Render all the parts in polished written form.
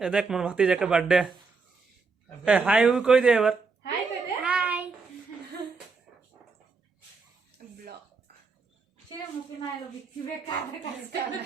এ দেখ মোর ভাতিজাকে birthday A high we কই দে এবার হাই কই দে হাই ব্লগ ছেড়ে মুখে না এলো বিক্রি বেকার কাজ করে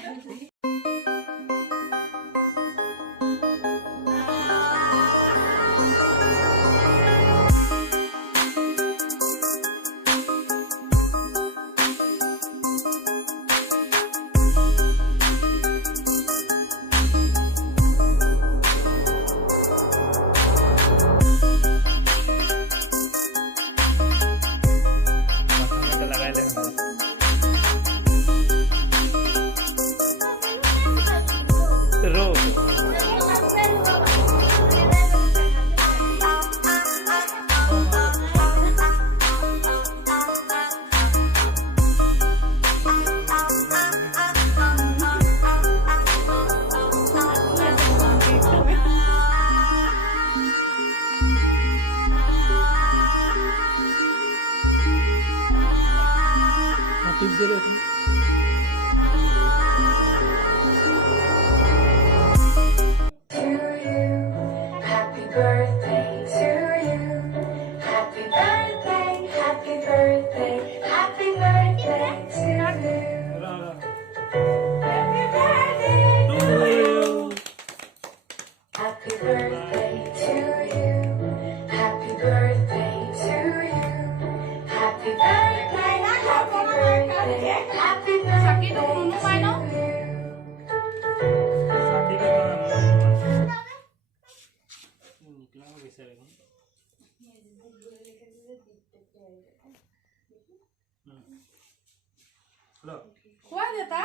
खुआ देता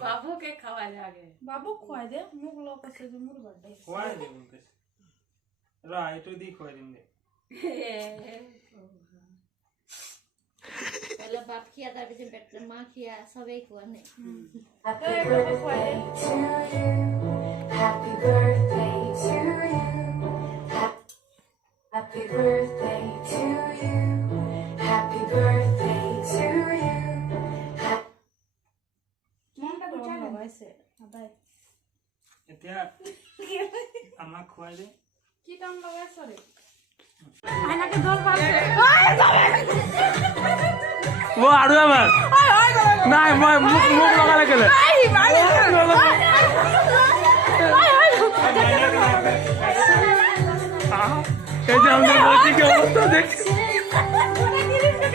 बाबू के खवा जागे बाबू खुआ दे मुग लोग से जो मुर बर्थडे खुआ दे बोलते रा एटो दी खुआ देंगे पहले बाप किया था फिर बेटे मां किया सब एक हुआ ने हैप्पी बर्थडे खुआ दे Happy birthday to you. Happy birthday to you. Happy birthday to you. মনটা বুঝা না ভাইছে আদাই এতিয়া আমাক খুৱাই দে কি টান লাগাইছ রে আইনাকে দল পাছে ও আড়ু আমার নাই মই মুখ লগালে কেলে এই যে আমাদের মতি কি অবস্থা দেখ